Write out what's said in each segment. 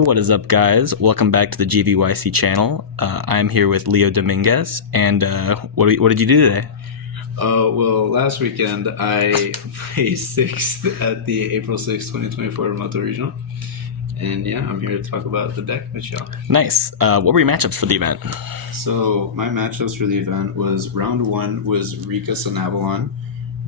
What is up, guys? Welcome back to the GVYC channel. I'm here with Leo Dominguez, and what did you do today? Well, last weekend I placed sixth at the April 6th, 2024 Remoto Regional. And yeah, I'm here to talk about the deck with y'all. Nice. What were your matchups for the event? So my matchups for the event was round 1 was Rika Sanavalon.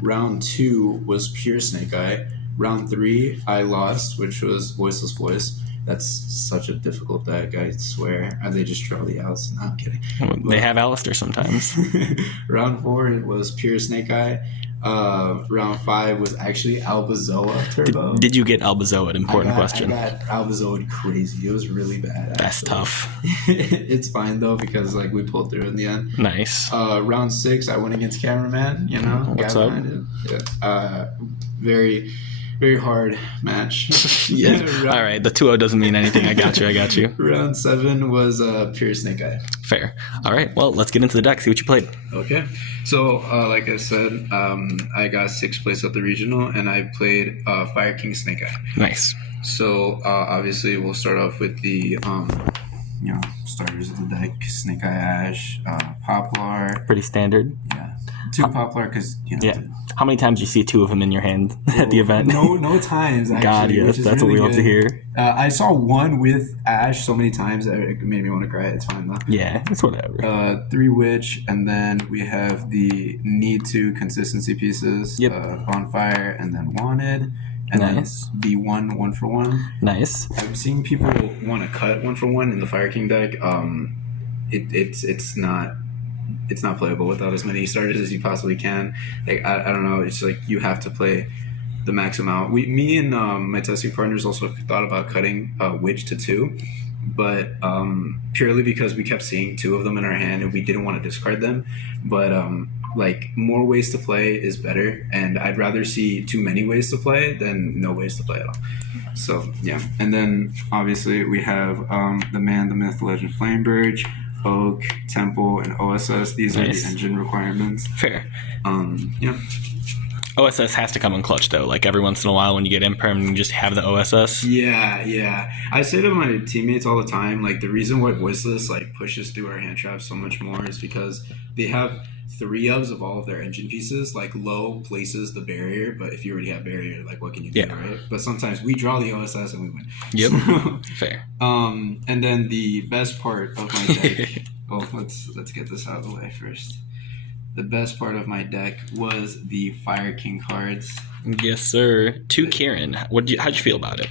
Round 2 was Pure Snake Eye. Round 3 I lost, which was Voiceless Voice. That's such a difficult deck, I swear. They just draw the outs. No, I'm kidding. They have Alistair sometimes. Round 4 it was Pure Snake Eye. Round 5 was actually Albazoa Turbo. Did you get Albazoa? Important question. I got Albazoa crazy. It was really bad. That's tough. It's fine though because we pulled through in the end. Nice. Round 6 I went against Cameraman. What's up? Yeah. Very hard match. Yeah. All right. The 2-0 doesn't mean anything. I got you. Round 7 was Pure Snake Eye. Fair. All right. Well, let's get into the deck. See what you played. Okay. So, like I said, I got 6th place at the regional, and I played Fire King Snake Eye. Nice. So, obviously, we'll start off with the starters of the deck: Snake Eye Ash, Poplar. Pretty standard. Yeah. 2 Poplar because Yeah. How many times do you see 2 of them in your hand at the event? No times. Actually, God, yes, that's really what we love to hear. I saw 1 with Ash so many times that it made me want to cry. It's fine though. Yeah, it's whatever. 3 Witch, and then we have the need to consistency pieces. Yep. Bonfire, and then Wanted. And nice. then the 1 for 1. Nice. I'm seeing people want to cut 1 for 1 in the Fire King deck. It's not playable without as many starters as you possibly can. I don't know. It's like you have to play the max amount. Me and my testing partners also thought about cutting Witch to 2, but purely because we kept seeing 2 of them in our hand and we didn't want to discard them. But more ways to play is better, and I'd rather see too many ways to play than no ways to play at all. So yeah, and then obviously we have the Man, the Myth, the Legend, Flamebirch, Oak, Temple, and OSS. These are the engine requirements. Fair. Yeah. OSS has to come in clutch, though. Like, every once in a while when you get Imperm, you just have the OSS. Yeah. I say to my teammates all the time, the reason why Voiceless, pushes through our hand traps so much more is because they have 3 of all of their engine pieces. Low places the barrier, but if you already have barrier, what can you do, right? But sometimes we draw the OSS and we win. Yep. Fair. And then the best part of my deck. Well, let's get this out of the way first. The best part of my deck was the Fire King cards. Yes, sir. 2 Kieran. How'd you feel about it?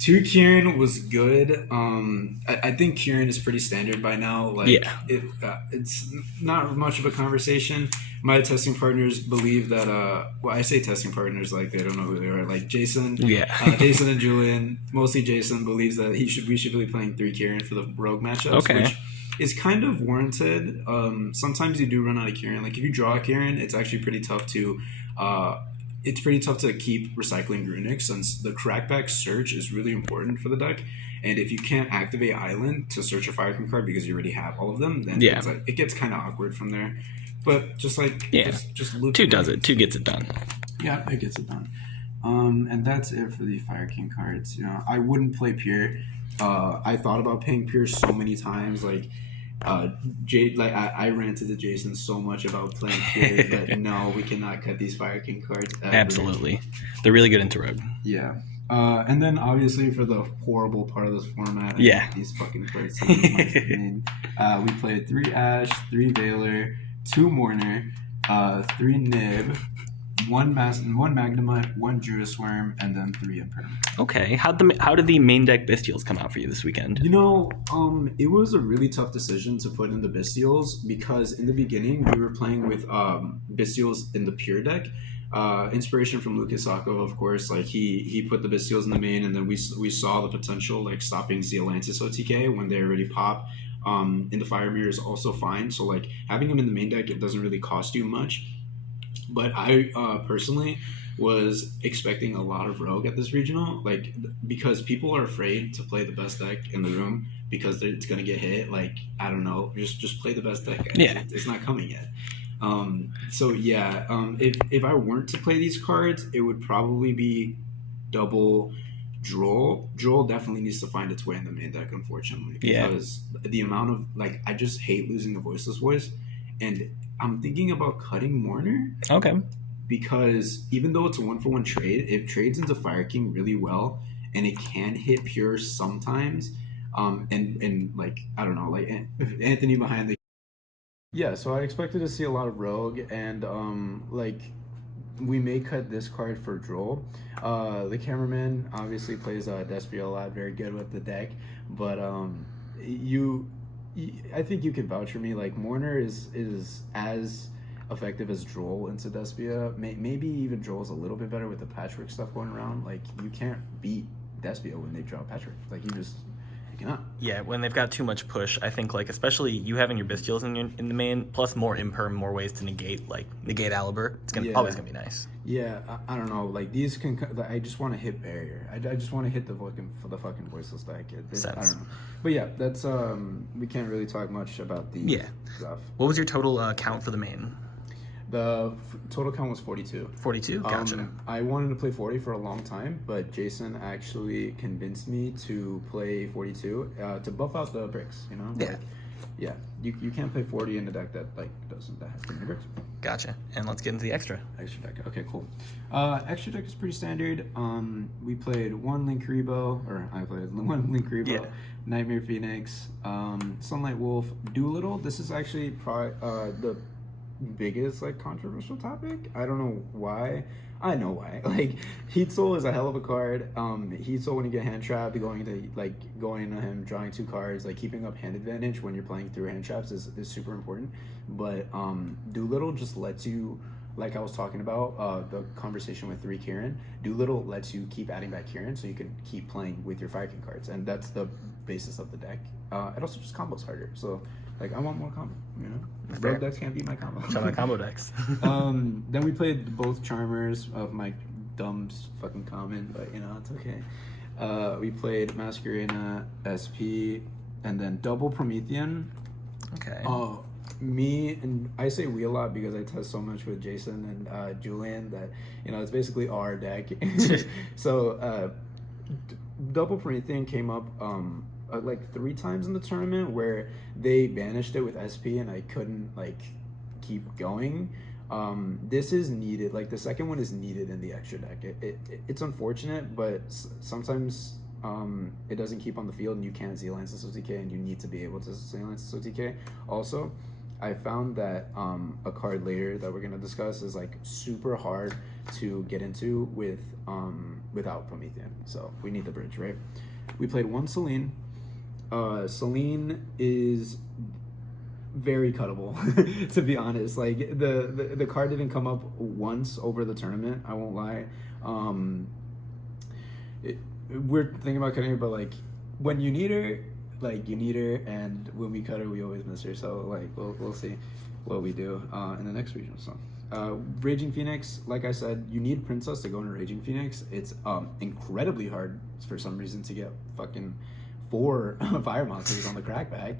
2 Kieran was good. I think Kieran is pretty standard by now. It's not much of a conversation. My testing partners believe that. I say testing partners like they don't know who they are. Jason. Yeah. Jason and Julian, mostly Jason, believes that we should be playing 3 Kieran for the rogue matchups. Okay. Which is kind of warranted. Sometimes you do run out of Kieran. If you draw a Kieran, it's actually pretty tough to. It's pretty tough to keep recycling Runic since the crackback search is really important for the deck. And if you can't activate Island to search a Fire King card because you already have all of them, then it gets kind of awkward from there. But just loop 2 does it. 2 gets it done. Yeah, it gets it done. And that's it for the Fire King cards. I wouldn't play Pure. I thought about playing Pure so many times. I ranted to Jason so much about playing Pure that no, we cannot cut these Fire King cards ever. Absolutely. They're really good into Rogue. Yeah. And then obviously for the horrible part of this format, these fucking cards. We played 3 Ash, 3 Veiler, 2 Mourner, 3 Nib, 1 Magnemite, 1 Judas Worm, and then 3 Imperm. Okay. How did the main deck Bestials come out for you this weekend? It was a really tough decision to put in the Bestials because in the beginning we were playing with Bestials in the Pure deck. Inspiration from Lucas Sacco, of course. He put the Bestials in the main, and then we saw the potential stopping Zealantis OTK when they already pop. In the Fire Mirror is also fine. So having them in the main deck, it doesn't really cost you much. But I personally was expecting a lot of Rogue at this regional, because people are afraid to play the best deck in the room because it's gonna get hit. I don't know, just play the best deck. Yeah, it's not coming yet. If I weren't to play these cards, it would probably be double Droll definitely needs to find its way in the main deck, unfortunately, Yeah. because the amount of like I just hate losing the voiceless voice, and I'm thinking about cutting Mourner Okay. because even though it's a 1-for-1 trade, it trades into Fire King really well, and it can hit pure sometimes. And like I don't know, like Anthony behind the yeah. So I expected to see a lot of Rogue, and like we may cut this card for Droll. The cameraman obviously plays Despia a lot, very good with the deck, but you, I think you can vouch for me. Like Mourner is as effective as Droll into Despia. Maybe even Droll's a little bit better with the patchwork stuff going around. Like you can't beat Despia when they draw patchwork. Like you cannot. Yeah, when they've got too much push, I think like especially you having your Bestials in the main, plus more imperm, more ways to negate Aliber. It's gonna Yeah. always gonna be nice. Yeah, I don't know. Like these can, I just want to hit barrier. I just want to hit the fucking voiceless deck. I don't know. But yeah, that's we can't really talk much about the stuff. What was your total count for the main? The total count was 42. 42. Gotcha. I wanted to play 40 for a long time, but Jason actually convinced me to play 42 to buff out the bricks. You know. Yeah. Like, yeah, you can't play 40 in a deck that that has too many bricks. Gotcha. And let's get into the extra. Extra deck. Okay, cool. Extra deck is pretty standard. We played one Link Rebo, or I played one Link Rebo, Yeah. Nightmare Phoenix, Sunlight Wolf, Doolittle. This is actually probably the biggest like controversial topic. I don't know why. I know why. Like Heat Soul is a hell of a card. Heat Soul when you get hand trapped, going into him, drawing 2 cards, like keeping up hand advantage when you're playing through hand traps is super important. But Doolittle just lets you, like I was talking about, the conversation with 3 Kieran. Doolittle lets you keep adding back Kieran so you can keep playing with your Fire King cards, and that's the basis of the deck. It also just combos harder. So like I want more combo, you know. Rogue decks can't beat my combo. Shout out combo decks. Then we played both Charmers of my dumb fucking common, but you know it's okay. We played Masquerena, SP, and then double Promethean. Okay. Me and I say we a lot because I test so much with Jason and Julian that you know it's basically our deck. So double Promethean came up like 3 times in the tournament where they banished it with SP and I couldn't like keep going. This is needed. Like the second one is needed in the extra deck. It's unfortunate, but sometimes it doesn't keep on the field and you can't Z-Lance this OTK and you need to be able to Z-Lance this OTK. Also, I found that a card later that we're gonna discuss is like super hard to get into with without Promethean. So we need the bridge, right? We played one Celine. Celine is very cuttable, to be honest. Like the card didn't come up once over the tournament. I won't lie. We're thinking about cutting her, but like when you need her, like you need her, and when we cut her, we always miss her. So like we'll see what we do in the next regional song. Raging Phoenix, like I said, you need Princess to go into Raging Phoenix. It's incredibly hard for some reason to get fucking 4 fire monsters on the crackback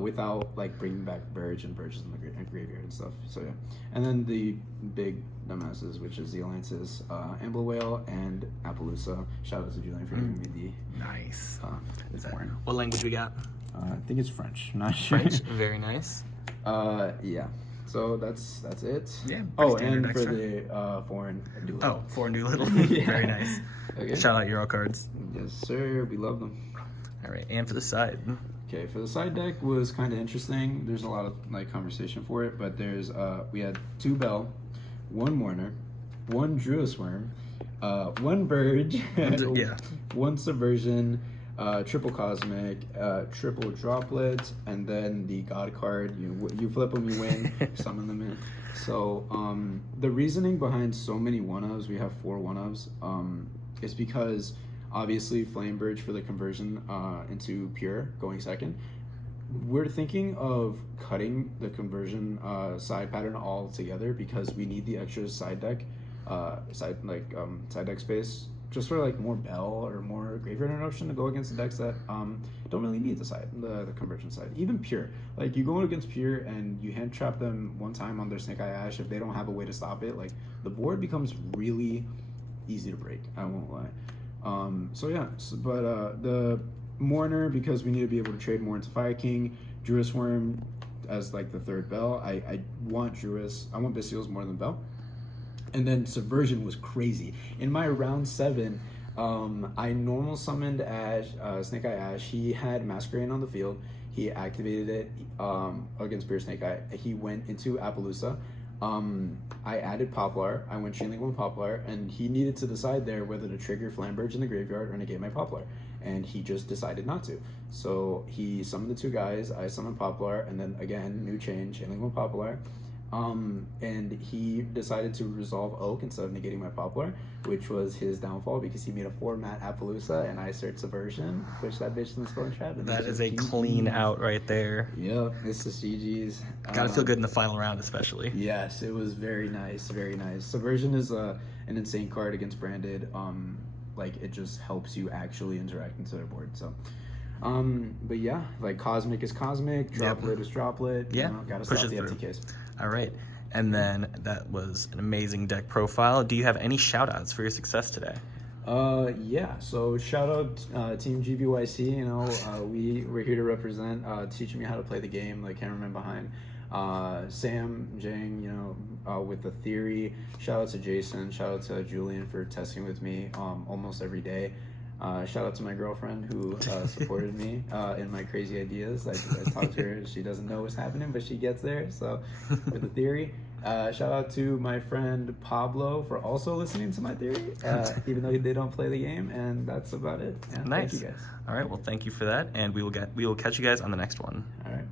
without like bringing back Burge and Burges in the graveyard and stuff. So yeah, and then the big dumbasses, which is the alliances, Ambler Whale and Appaloosa. Shout out to Julian for giving me the nice. foreign. What language we got? I think it's French. Not sure. French. Very nice. Yeah. So that's it. Yeah. Oh, and for the foreign Doolittle. Oh, foreign Doolittle. Yeah. Very nice. Okay. Shout out Euro cards. Yes, sir. We love them. All right, and for the side. Okay, for the side deck was kind of interesting. There's a lot of like conversation for it, but there's we had 2 Bell, 1 Mourner, 1 Druid Worm, 1 Burge, Yeah. 1 Subversion, triple Cosmic, triple Droplet, and then the God card. You flip them, you win. Summon them in. So the reasoning behind so many 1-ofs, we have 4 1-ofs, is because obviously Flame Burge for the conversion into pure going second. We're thinking of cutting the conversion side pattern all together because we need the extra side deck side deck space just for like more Bell or more Graveyard Interruption to go against the decks that don't really need the conversion side. Even pure, like you go against pure and you hand trap them one time on their Snake Eye Ash, if they don't have a way to stop it, like the board becomes really easy to break. I won't lie. The Mourner, because we need to be able to trade more into Fire King. Druis Worm as like the third Bell. I want Druis. I want Bestials more than Bell. And then Subversion was crazy. In my round 7, I normal summoned Ash, Snake Eye Ash. He had Masquerade on the field. He activated it against Pure Snake Eye. He went into Appaloosa. I added Poplar. I went Chainlink 1 Poplar, and he needed to decide there whether to trigger Flamberge in the graveyard or negate my Poplar. And he just decided not to. So he summoned the 2 guys. I summoned Poplar, and then again, new chain, Chainlink 1 Poplar. And he decided to resolve Oak instead of negating my Poplar, which was his downfall because he made a 4-mat Appaloosa and I searched Subversion, push that bitch in the Spell and Trap. And That is a clean out right there. Yep, it's just GG's. Gotta feel good in the final round, especially. Yes, it was very nice, very nice. Subversion is an insane card against Branded. Like, it just helps you actually interact into their board, so... but yeah, like Cosmic is Cosmic, Droplet is Droplet. Yeah, you know, gotta push stop it the through. FTKs. All right. And then that was an amazing deck profile. Do you have any shout outs for your success today? Yeah, so shout out Team GVYC, you know, we're here to represent, teaching me how to play the game, like cameraman behind. Sam, Jang, you know, with the theory. Shout out to Jason, shout out to Julian for testing with me almost every day. Shout out to my girlfriend who supported me in my crazy ideas. I talked to her. She doesn't know what's happening, but she gets there. So with the theory. Shout out to my friend Pablo for also listening to my theory, even though they don't play the game. And that's about it. Yeah, Nice. Thank you guys. All right. Well, thank you for that. And we will catch you guys on the next one. All right.